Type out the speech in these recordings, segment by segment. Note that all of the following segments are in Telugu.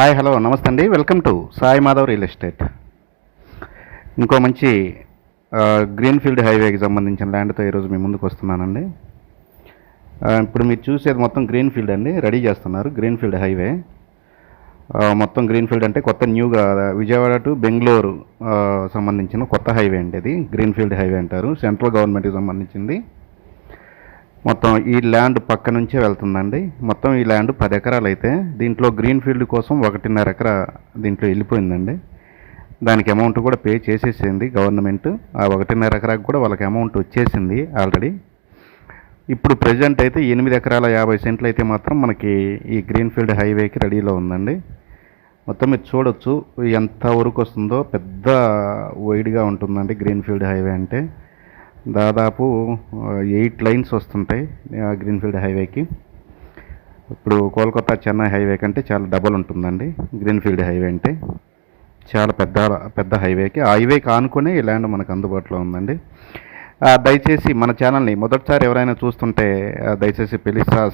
హాయ్ హలో నమస్తే అండి. Welcome to Sai Madhav real estate. ఇంకో మంచి గ్రీన్ఫీల్డ్ హైవేకి సంబంధించిన ల్యాండ్తో ఈరోజు మీ ముందుకు వస్తున్నానండి. ఇప్పుడు మీరు చూసేది మొత్తం గ్రీన్ఫీల్డ్ అండి. రెడీ చేస్తున్నారు గ్రీన్ఫీల్డ్ హైవే. మొత్తం గ్రీన్ఫీల్డ్ అంటే కొత్త న్యూగా విజయవాడ టు బెంగళూరు సంబంధించిన కొత్త హైవే అండి. ఇది గ్రీన్ఫీల్డ్ హైవే అంటారు. సెంట్రల్ గవర్నమెంట్కి సంబంధించింది. మొత్తం ఈ ల్యాండ్ పక్క నుంచే వెళ్తుందండి. మొత్తం ఈ ల్యాండ్ 10 ఎకరాలు అయితే దీంట్లో గ్రీన్ఫీల్డ్ కోసం 1.5 ఎకరా దీంట్లో వెళ్ళిపోయిందండి. దానికి అమౌంట్ కూడా పే చేసేసింది గవర్నమెంట్. ఆ 1.5 ఎకరాకి కూడా వాళ్ళకి అమౌంట్ వచ్చేసింది ఆల్రెడీ. ఇప్పుడు ప్రజెంట్ అయితే 8 ఎకరాల 50 సెంట్లు అయితే మాత్రం మనకి ఈ గ్రీన్ఫీల్డ్ హైవేకి రెడీలో ఉందండి. మొత్తం మీరు చూడొచ్చు ఎంత వరకు వస్తుందో. పెద్ద వైడ్గా ఉంటుందండి గ్రీన్ఫీల్డ్ హైవే అంటే. దాదాపు 8 లైన్స్ వస్తుంటాయి గ్రీన్ఫీల్డ్ హైవేకి. ఇప్పుడు కోల్కతా చెన్నై హైవే కంటే చాలా డబల్ ఉంటుందండి గ్రీన్ఫీల్డ్ హైవే అంటే. చాలా పెద్ద హైవేకి, ఆ హైవేకి ఆనుకునే ఈ ల్యాండ్ మనకు అందుబాటులో ఉందండి. దయచేసి మన ఛానల్ని మొదటిసారి ఎవరైనా చూస్తుంటే దయచేసి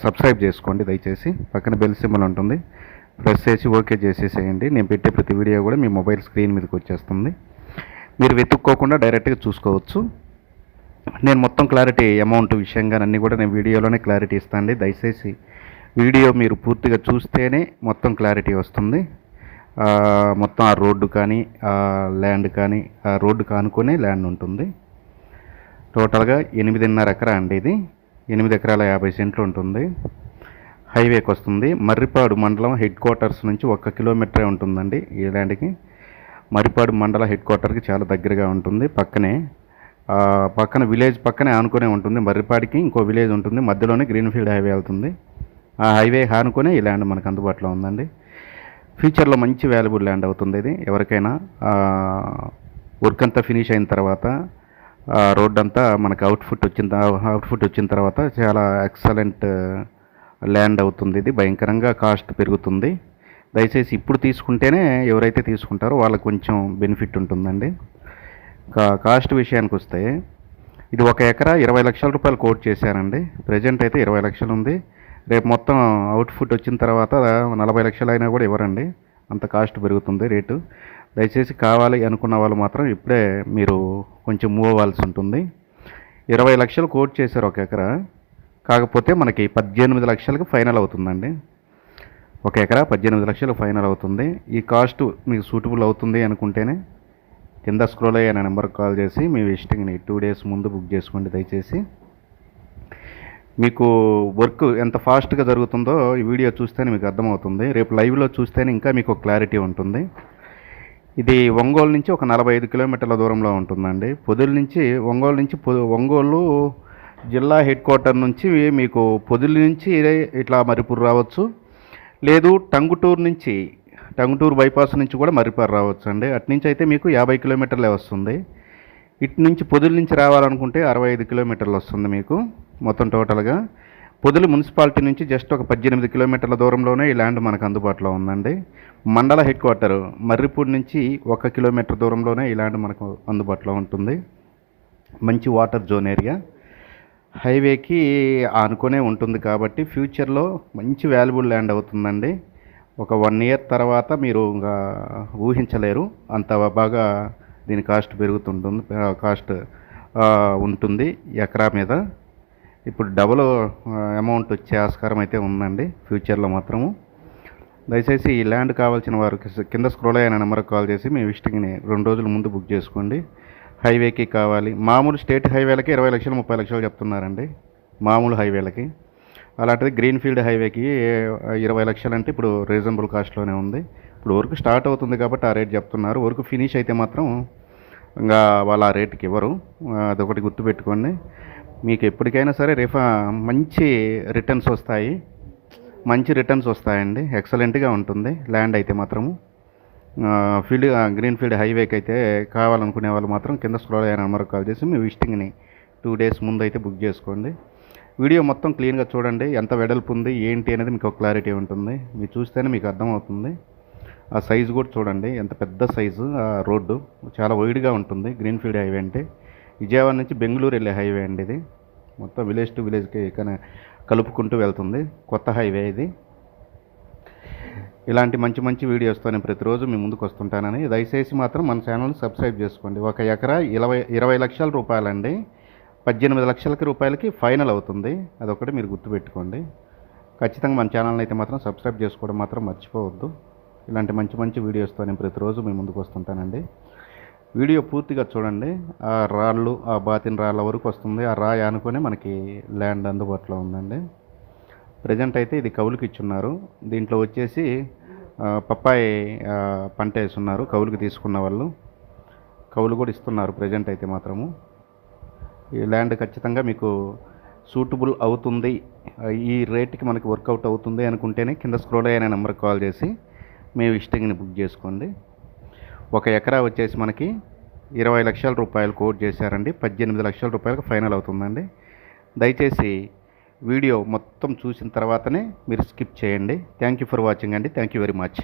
సబ్స్క్రైబ్ చేసుకోండి. దయచేసి పక్కన బెల్ సింబల్ ఉంటుంది, ప్రెస్ చేసి ఓకే చేసేసేయండి. నేను పెట్టే ప్రతి వీడియో కూడా మీ మొబైల్ స్క్రీన్ మీదకి వచ్చేస్తుంది. మీరు వెతుక్కోకుండా డైరెక్ట్గా చూసుకోవచ్చు. నేను మొత్తం క్లారిటీ అమౌంట్ విషయంగా అన్నీ కూడా నేను వీడియోలోనే క్లారిటీ ఇస్తానండి. దయచేసి వీడియో మీరు పూర్తిగా చూస్తేనే మొత్తం క్లారిటీ వస్తుంది. మొత్తం ఆ రోడ్డు కానీ ల్యాండ్ కానీ ఆ రోడ్డు కానుకొని ల్యాండ్ ఉంటుంది. టోటల్గా 8.5 ఎకరా అండి. ఇది 8 ఎకరాల 50 సెంట్లు ఉంటుంది. హైవేకి వస్తుంది. మర్రిపాడు మండలం హెడ్ క్వార్టర్స్ నుంచి 1 కిలోమీటరే ఉంటుందండి ఈ ల్యాండ్కి. మర్రిపాడు మండల హెడ్ క్వార్టర్కి చాలా దగ్గరగా ఉంటుంది. పక్కన విలేజ్ పక్కనే ఆనుకునే ఉంటుంది. మర్రిపాడికి ఇంకో విలేజ్ ఉంటుంది, మధ్యలోనే గ్రీన్ఫీల్డ్ హైవే వెళ్తుంది. ఆ హైవే ఆనుకునే ఈ ల్యాండ్ మనకు అందుబాటులో ఉందండి. ఫ్యూచర్లో మంచి వాల్యుబుల్ ల్యాండ్ అవుతుంది ఇది. ఎవరికైనా వర్క్ అంతా ఫినిష్ అయిన తర్వాత రోడ్ అంతా మనకు అవుట్ఫుట్ వచ్చిన తర్వాత చాలా ఎక్సలెంట్ ల్యాండ్ అవుతుంది ఇది. భయంకరంగా కాస్ట్ పెరుగుతుంది. దయచేసి ఇప్పుడు తీసుకుంటేనే ఎవరైతే తీసుకుంటారో వాళ్ళకు కొంచెం బెనిఫిట్ ఉంటుందండి. కాస్ట్ విషయానికి వస్తే ఇది 1 ఎకరా 20 లక్షల రూపాయలు కోట్ చేశారండి. ప్రజెంట్ అయితే 20 లక్షలు ఉంది. రేపు మొత్తం అవుట్ఫుట్ వచ్చిన తర్వాత 40 లక్షలు అయినా కూడా ఇవ్వరండి. అంత కాస్ట్ పెరుగుతుంది రేటు. దయచేసి కావాలి అనుకున్న వాళ్ళు మాత్రం ఇప్పుడే మీరు కొంచెం మూవ్ అవ్వాల్సి ఉంటుంది. 20 లక్షలు కోట్ చేశారు 1 ఎకరా. కాకపోతే మనకి 18 లక్షలకు ఫైనల్ అవుతుందండి. 1 ఎకరా 18 లక్షలు ఫైనల్ అవుతుంది. ఈ కాస్ట్ మీకు సూటబుల్ అవుతుంది అనుకుంటేనే కింద స్క్రోల్ అయ్యే నెంబర్కి కాల్ చేసి మీ విజిటింగ్ని 2 డేస్ ముందు బుక్ చేసుకోండి. దయచేసి మీకు వర్క్ ఎంత ఫాస్ట్గా జరుగుతుందో ఈ వీడియో చూస్తేనే మీకు అర్థమవుతుంది. రేపు లైవ్లో చూస్తేనే ఇంకా మీకు క్లారిటీ ఉంటుంది. ఇది ఒంగోలు నుంచి ఒక 45 కిలోమీటర్ల దూరంలో ఉంటుందండి. ఒంగోలు జిల్లా హెడ్ క్వార్టర్ నుంచి మీకు పొదిలి నుంచి ఇట్లా మరిపూర్ రావచ్చు. లేదు టంగుటూరు బైపాస్ నుంచి కూడా మర్రిపాడు రావచ్చు అండి. అట్నుంచి అయితే మీకు 50 కిలోమీటర్లే వస్తుంది. ఇటు నుంచి పొదిలి నుంచి రావాలనుకుంటే 65 కిలోమీటర్లు వస్తుంది మీకు మొత్తం టోటల్గా. పొదిలి మున్సిపాలిటీ నుంచి జస్ట్ ఒక 18 కిలోమీటర్ల దూరంలోనే ఈ ల్యాండ్ మనకు అందుబాటులో ఉందండి. మండల హెడ్ క్వార్టర్ మర్రిపూడి నుంచి 1 కిలోమీటర్ దూరంలోనే ఈ ల్యాండ్ మనకు అందుబాటులో ఉంటుంది. మంచి వాటర్ జోన్ ఏరియా, హైవేకి ఆనుకొనే ఉంటుంది కాబట్టి ఫ్యూచర్లో మంచి వాల్యుబుల్ ల్యాండ్ అవుతుందండి. ఒక 1 ఇయర్ తర్వాత మీరు ఇంకా ఊహించలేరు అంత బాగా దీని కాస్ట్ ఉంటుంది ఎకరా మీద. ఇప్పుడు డబుల్ అమౌంట్ వచ్చే ఆస్కారం అయితే ఉందండి ఫ్యూచర్లో మాత్రము. దయచేసి ఈ ల్యాండ్ కావాల్సిన వారు కింద స్క్రోల్ అయిన నెంబర్కి కాల్ చేసి మీ విజిటింగ్ని 2 రోజుల ముందు బుక్ చేసుకోండి. హైవేకి కావాలి. మామూలు స్టేట్ హైవేలకి 20 లక్షలు 30 లక్షలు చెప్తున్నారండి మామూలు హైవేలకి. అలాంటిది గ్రీన్ఫీల్డ్ హైవేకి 20 లక్షలు అంటే ఇప్పుడు రీజనబుల్ కాస్ట్లోనే ఉంది. ఇప్పుడు వర్క్ స్టార్ట్ అవుతుంది కాబట్టి ఆ రేట్ చెప్తున్నారు. వర్క్ ఫినిష్ అయితే మాత్రం ఇంకా వాళ్ళు ఆ రేటుకి ఇవ్వరు. అదొకటి గుర్తుపెట్టుకోండి. మీకు ఎప్పటికైనా సరే మంచి రిటర్న్స్ వస్తాయండి. ఎక్సలెంట్గా ఉంటుంది ల్యాండ్ అయితే మాత్రము. గ్రీన్ఫీల్డ్ హైవేకి అయితే కావాలనుకునే వాళ్ళు మాత్రం కింద స్క్రోల్ అయిన నెంబర్కి కాల్ చేసి మీ విజిటింగ్ని 2 డేస్ ముందు అయితే బుక్ చేసుకోండి. వీడియో మొత్తం క్లీన్గా చూడండి. ఎంత వెడల్పు ఉంది ఏంటి అనేది మీకు ఒక క్లారిటీ ఉంటుంది. మీరు చూస్తేనే మీకు అర్థమవుతుంది. ఆ సైజు కూడా చూడండి, ఎంత పెద్ద సైజు. ఆ రోడ్డు చాలా వైడ్గా ఉంటుంది. గ్రీన్ఫీల్డ్ హైవే అంటే విజయవాడ నుంచి బెంగళూరు వెళ్ళే హైవే అండి ఇది. మొత్తం విలేజ్ టు విలేజ్కి కలుపుకుంటూ వెళ్తుంది. కొత్త హైవే ఇది. ఇలాంటి మంచి మంచి వీడియోస్తో నేను ప్రతిరోజు మీ ముందుకు వస్తుంటానని. దయచేసి మాత్రం మన ఛానల్ని సబ్స్క్రైబ్ చేసుకోండి. ఒక ఎకరా 20 లక్షల రూపాయలండి. 18 లక్షల రూపాయలకి ఫైనల్ అవుతుంది. అదొకటి మీరు గుర్తుపెట్టుకోండి. ఖచ్చితంగా మన ఛానల్ని అయితే మాత్రం సబ్స్క్రైబ్ చేసుకోవడం మాత్రం మర్చిపోవద్దు. ఇలాంటి మంచి మంచి వీడియోస్తో నేను ప్రతిరోజు మీ ముందుకు వస్తుంటానండి. వీడియో పూర్తిగా చూడండి. ఆ రాళ్ళు, ఆ బాతిన రాళ్ళ వరకు వస్తుంది. ఆ రాయి అనుకునే మనకి ల్యాండ్ అందుబాటులో ఉందండి. ప్రజెంట్ అయితే ఇది కౌలుకి ఇచ్చున్నారు. దీంట్లో వచ్చేసి పప్పాయి పంట వేసున్నారు. కౌలుకి తీసుకున్న వాళ్ళు కౌలు కూడా ఇస్తున్నారు ప్రజెంట్ అయితే మాత్రము. ఈ ల్యాండ్ ఖచ్చితంగా మీకు సూటబుల్ అవుతుంది, ఈ రేట్కి మనకి వర్కౌట్ అవుతుంది అనుకుంటేనే కింద స్క్రోల్ అయిన నెంబర్కి కాల్ చేసి మీ విజిటింగ్ని బుక్ చేసుకోండి. ఒక ఎకరా వచ్చేసి మనకి 20 లక్షల రూపాయలు కోట్ చేశారండి. 18 లక్షల రూపాయలకు ఫైనల్ అవుతుందండి. దయచేసి వీడియో మొత్తం చూసిన తర్వాతనే మీరు స్కిప్ చేయండి. థ్యాంక్ యూ ఫర్ వాచింగ్ అండి. Thank you very much.